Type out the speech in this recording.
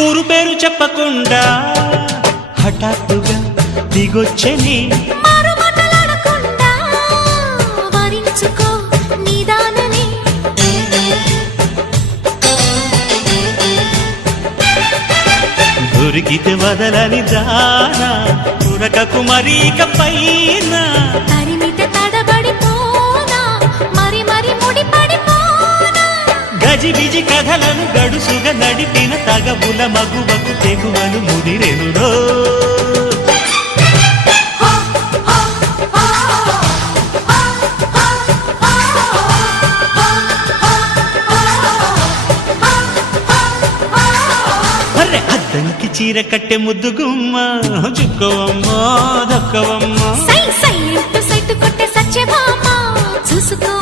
ఊరు పేరు చెప్పకుండా హఠాత్తుగా దిగొచ్చని దొరికితే వదలని దానా ఉరకకు మరీక పైన తరిమితే తడబడిపోనా మరి మరి ముడిపడిపోనా గజిబిజి కథలను గడుసుగా నడిపిన తగవుల మగువకు తెగువలు ముదిరెనురో అద్దంకి చీర కట్టె ముద్దుగుమ్మ చుక్కవమ్మా దక్కవమ్మా సై సై అంటూ సైటు కొట్టే సత్యభామ చూసుకో